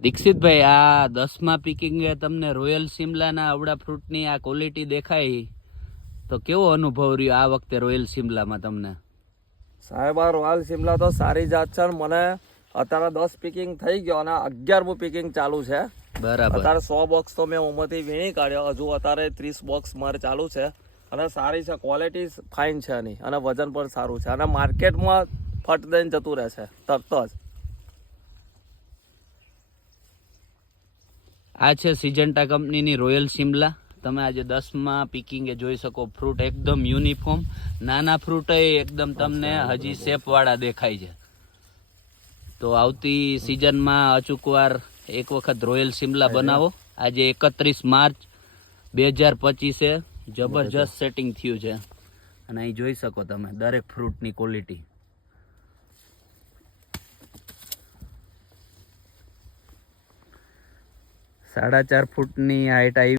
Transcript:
દીક્ષિતભાઈ, આ 10મા પિકિંગે તમને રોયલ સિમલાના આવડા ફ્રૂટની આ ક્વોલિટી દેખાઈ, તો કેવો અનુભવ રહ્યો આ વખતે રોયલ સિમલામાં તમને? સાહેબ, આ રોયલ સિમલા તો સારી જાત છે. મને અત્યારે 10 પિકિંગ થઈ ગયો અને 11મું પિકિંગ ચાલુ છે. બરાબર. અત્યારે 100 બોક્સ તો મેં ઉંમરથી વીણી કાઢ્યો. હજુ અત્યારે 30 બોક્સ મારે ચાલુ છે અને સારી છે, ક્વોલિટી ફાઇન છે એની અને વજન પણ સારું છે અને માર્કેટમાં ફટ દઈને જતું રહેશે તરત જ. આ છે સિજન્ટા કંપનીની રોયલ સિમલા. તમે આજે 10મા પિકિંગે જોઈ શકો, ફ્રૂટ એકદમ યુનિફોર્મ, નાના ફ્રૂટ એકદમ તમને હજી શેપવાળા દેખાય છે. તો આવતી સિઝનમાં અચૂકવાર એક વખત રોયલ સિમલા બનાવો. આજે 31 માર્ચ 2025 જબરજસ્ત સેટિંગ થયું છે અને અહીં જોઈ શકો તમે દરેક ફ્રૂટની ક્વોલિટી. 4.5 ફૂટની હાઈટ આવી.